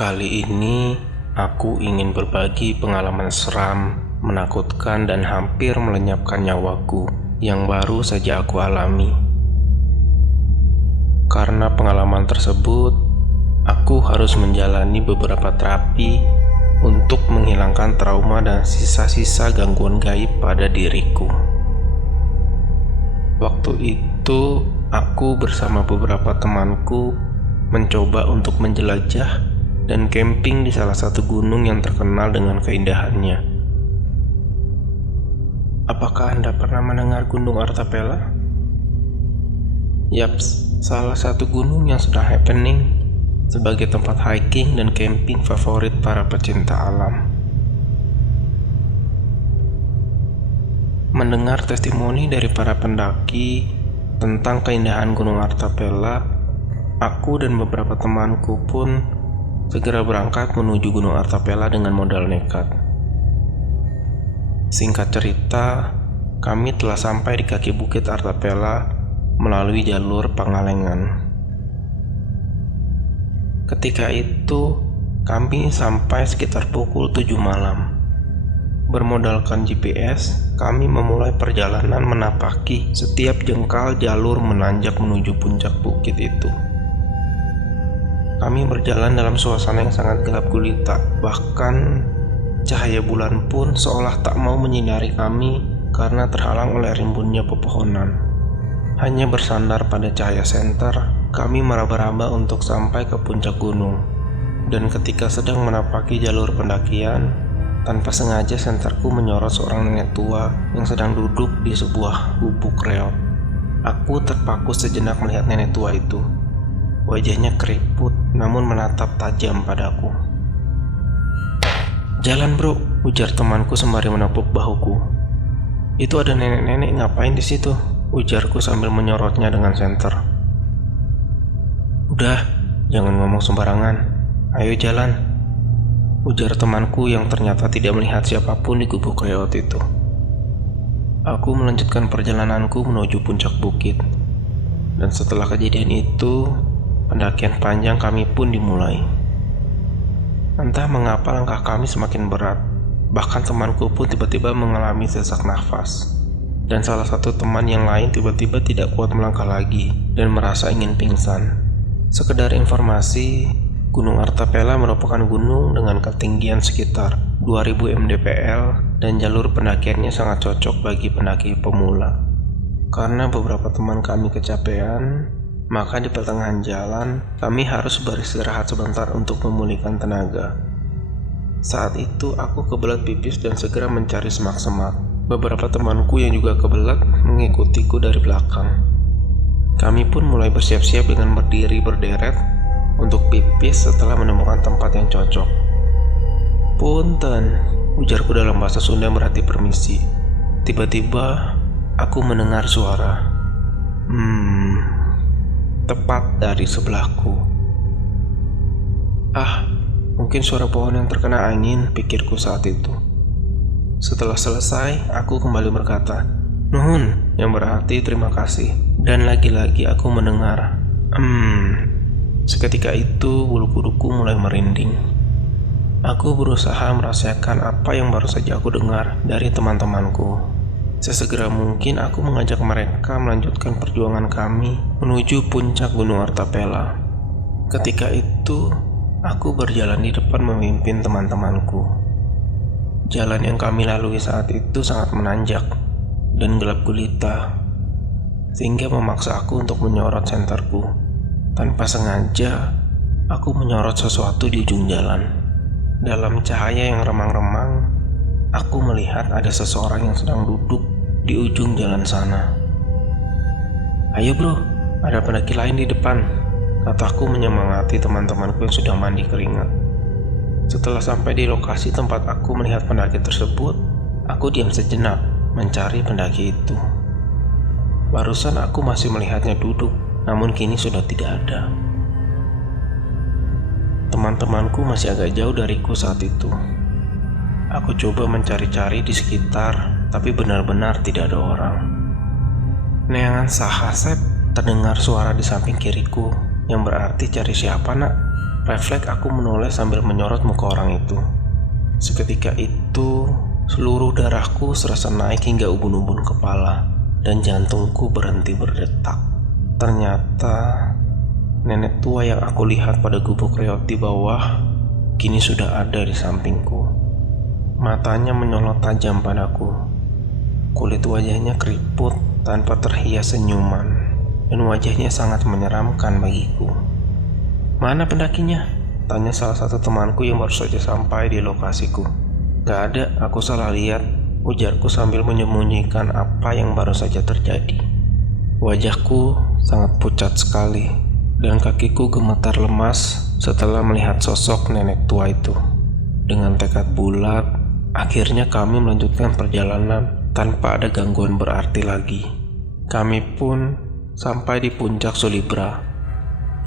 Kali ini aku ingin berbagi pengalaman seram, menakutkan dan hampir melenyapkan nyawaku yang baru saja aku alami. Karena pengalaman tersebut, aku harus menjalani beberapa terapi untuk menghilangkan trauma dan sisa-sisa gangguan gaib pada diriku. Waktu itu, aku bersama beberapa temanku mencoba untuk menjelajah dan camping di salah satu gunung yang terkenal dengan keindahannya. Apakah Anda pernah mendengar Gunung Artapela? Yaps, salah satu gunung yang sedang happening sebagai tempat hiking dan camping favorit para pecinta alam. Mendengar testimoni dari para pendaki tentang keindahan Gunung Artapela, aku dan beberapa temanku pun segera berangkat menuju Gunung Artapela dengan modal nekat. Singkat cerita, kami telah sampai di kaki Bukit Artapela melalui jalur Pangalengan. Ketika itu, kami sampai sekitar pukul 7 malam. Bermodalkan GPS, kami memulai perjalanan menapaki setiap jengkal jalur menanjak menuju puncak bukit itu. Kami berjalan dalam suasana yang sangat gelap gulita, bahkan cahaya bulan pun seolah tak mau menyinari kami karena terhalang oleh rimbunnya pepohonan. Hanya bersandar pada cahaya senter, kami meraba-raba untuk sampai ke puncak gunung. Dan ketika sedang menapaki jalur pendakian, tanpa sengaja senterku menyorot seorang nenek tua yang sedang duduk di sebuah gubuk reot. Aku terpaku sejenak melihat nenek tua itu. Wajahnya keriput, namun menatap tajam padaku. "Jalan bro," ujar temanku sembari menepuk bahuku. "Itu ada nenek-nenek ngapain di situ?" ujarku sambil menyorotnya dengan senter. "Udah, jangan ngomong sembarangan. Ayo jalan," ujar temanku yang ternyata tidak melihat siapapun di gubuk reot itu. Aku melanjutkan perjalananku menuju puncak bukit. Dan setelah kejadian itu, pendakian panjang kami pun dimulai. Entah mengapa langkah kami semakin berat, bahkan temanku pun tiba-tiba mengalami sesak nafas. Dan salah satu teman yang lain tiba-tiba tidak kuat melangkah lagi dan merasa ingin pingsan. Sekedar informasi, Gunung Artapela merupakan gunung dengan ketinggian sekitar 2000 mdpl dan jalur pendakiannya sangat cocok bagi pendaki pemula. Karena beberapa teman kami kecapean, maka di pertengahan jalan, kami harus beristirahat sebentar untuk memulihkan tenaga. Saat itu, aku kebelat pipis dan segera mencari semak-semak. Beberapa temanku yang juga kebelat mengikutiku dari belakang. Kami pun mulai bersiap-siap dengan berdiri berderet untuk pipis setelah menemukan tempat yang cocok. "Punten," ujarku dalam bahasa Sunda yang berarti permisi. Tiba-tiba, aku mendengar suara. Tepat dari sebelahku. Mungkin suara pohon yang terkena angin, pikirku saat itu. Setelah selesai, aku kembali berkata, "Nuhun," yang berarti terima kasih. Dan lagi-lagi aku mendengar, Seketika itu, bulu kuduku mulai merinding. Aku berusaha merasakan apa yang baru saja aku dengar dari teman-temanku. Sesegera mungkin aku mengajak mereka melanjutkan perjuangan kami menuju puncak Gunung Artapela. Ketika itu, aku berjalan di depan memimpin teman-temanku. Jalan yang kami lalui saat itu sangat menanjak dan gelap gulita, sehingga memaksa aku untuk menyorot senterku. Tanpa sengaja, aku menyorot sesuatu di ujung jalan. Dalam cahaya yang remang-remang, aku melihat ada seseorang yang sedang duduk di ujung jalan sana. "Ayo bro, ada pendaki lain di depan," kataku menyemangati teman-temanku yang sudah mandi keringat. Setelah sampai di lokasi tempat aku melihat pendaki tersebut, aku diam sejenak mencari pendaki itu. Barusan aku masih melihatnya duduk, namun kini sudah tidak ada. Teman-temanku masih agak jauh dariku saat itu. Aku coba mencari-cari di sekitar, tapi benar-benar tidak ada orang. "Neangan saha, Sep?" terdengar suara di samping kiriku, yang berarti, "Cari siapa nak?" Refleks aku menoleh sambil menyorot muka orang itu. Seketika itu, seluruh darahku serasa naik hingga ubun-ubun kepala dan jantungku berhenti berdetak. Ternyata nenek tua yang aku lihat pada gubuk reot di bawah kini sudah ada di sampingku. Matanya menyolot tajam padaku. Kulit wajahnya keriput tanpa terhias senyuman, dan wajahnya sangat menyeramkan bagiku. "Mana pendakinya?" tanya salah satu temanku yang baru saja sampai di lokasiku. "Gak ada, aku salah lihat," ujarku sambil menyembunyikan apa yang baru saja terjadi. Wajahku sangat pucat sekali, dan kakiku gemetar lemas setelah melihat sosok nenek tua itu. Dengan tekad bulat, akhirnya kami melanjutkan perjalanan tanpa ada gangguan berarti lagi. Kami pun sampai di puncak Sulibra,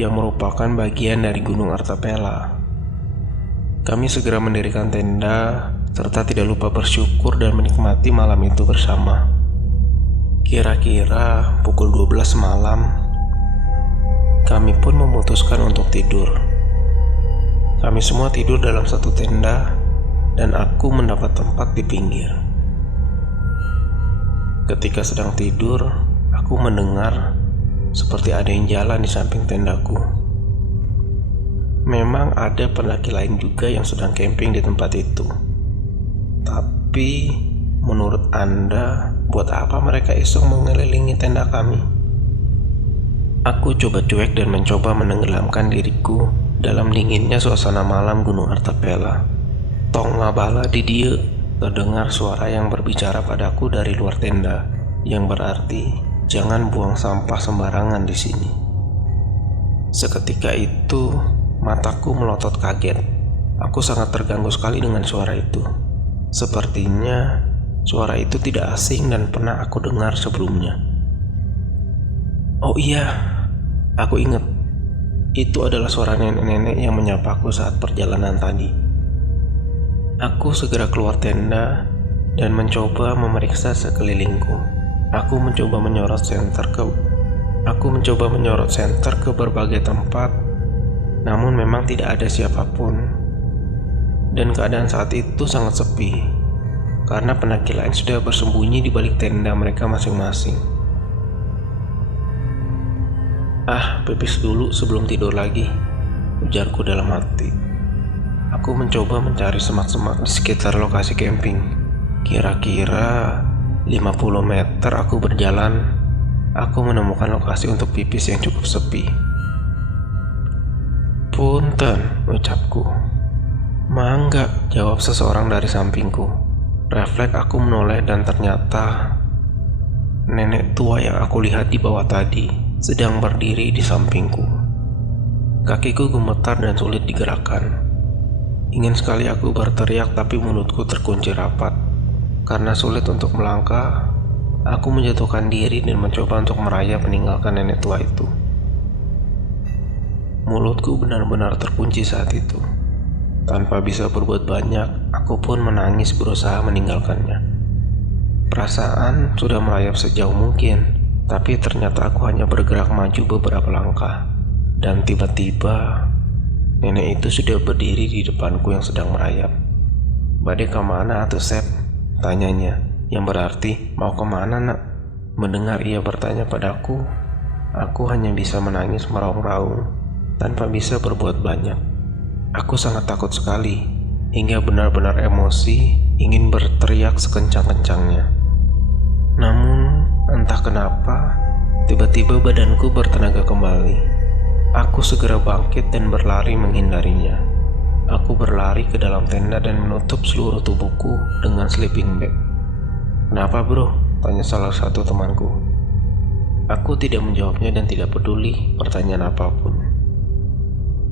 yang merupakan bagian dari Gunung Artapela. Kami segera mendirikan tenda, serta tidak lupa bersyukur dan menikmati malam itu bersama. Kira-kira pukul 12 malam, kami pun memutuskan untuk tidur. Kami semua tidur dalam satu tenda, dan aku mendapat tempat di pinggir. Ketika sedang tidur, aku mendengar seperti ada yang jalan di samping tendaku. Memang ada pendaki lain juga yang sedang camping di tempat itu. Tapi menurut Anda, buat apa mereka iseng mengelilingi tenda kami? Aku coba cuek dan mencoba menenggelamkan diriku dalam dinginnya suasana malam Gunung Artapela. Tong ngabala di dia, terdengar suara yang berbicara padaku dari luar tenda, yang berarti jangan buang sampah sembarangan di sini. Seketika itu, mataku melotot kaget. Aku sangat terganggu sekali dengan suara itu. Sepertinya suara itu tidak asing dan pernah aku dengar sebelumnya. Oh iya, aku ingat. Itu adalah suara nenek-nenek yang menyapaku saat perjalanan tadi. Aku segera keluar tenda dan mencoba memeriksa sekelilingku. Aku mencoba menyorot senter ke berbagai tempat, namun memang tidak ada siapapun. Dan keadaan saat itu sangat sepi, karena pendaki lain sudah bersembunyi di balik tenda mereka masing-masing. Pipis dulu sebelum tidur lagi, ujarku dalam hati. Aku mencoba mencari semak-semak di sekitar lokasi camping. Kira-kira 50 meter aku berjalan, aku menemukan lokasi untuk pipis yang cukup sepi. "Punten," ucapku. "Mangga," jawab seseorang dari sampingku. Refleks aku menoleh dan ternyata nenek tua yang aku lihat di bawah tadi sedang berdiri di sampingku. Kakiku gemetar dan sulit digerakkan. Ingin sekali aku berteriak, tapi mulutku terkunci rapat. Karena sulit untuk melangkah, aku menjatuhkan diri dan mencoba untuk merayap meninggalkan nenek tua itu. Mulutku benar-benar terkunci saat itu. Tanpa bisa berbuat banyak, aku pun menangis berusaha meninggalkannya. Perasaan sudah merayap sejauh mungkin, tapi ternyata aku hanya bergerak maju beberapa langkah. Dan tiba-tiba, nenek itu sudah berdiri di depanku yang sedang merayap. "Bade kemana atuh Sep?" tanyanya, yang berarti mau kemana nak? Mendengar ia bertanya padaku, aku hanya bisa menangis meraung-raung tanpa bisa berbuat banyak. Aku sangat takut sekali, hingga benar-benar emosi ingin berteriak sekencang-kencangnya. Namun entah kenapa, tiba-tiba badanku bertenaga kembali. Aku segera bangkit dan berlari menghindarinya. Aku berlari ke dalam tenda dan menutup seluruh tubuhku dengan sleeping bag. "Kenapa bro?" tanya salah satu temanku. Aku tidak menjawabnya dan tidak peduli pertanyaan apapun.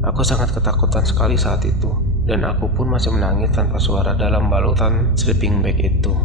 Aku sangat ketakutan sekali saat itu, dan aku pun masih menangis tanpa suara dalam balutan sleeping bag itu.